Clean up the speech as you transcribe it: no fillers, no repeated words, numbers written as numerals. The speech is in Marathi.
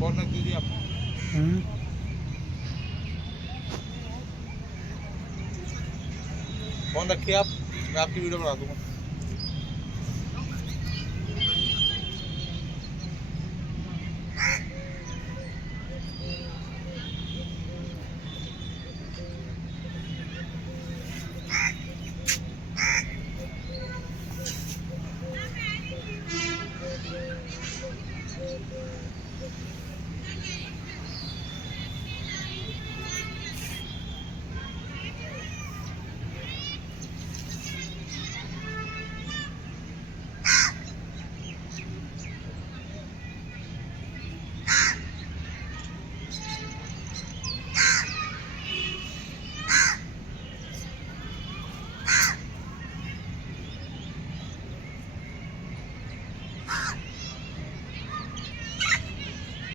फोन रख दीजिए आप। हम्म, फोन रखिए आप, मैं आपकी वीडियो बना दूंगा।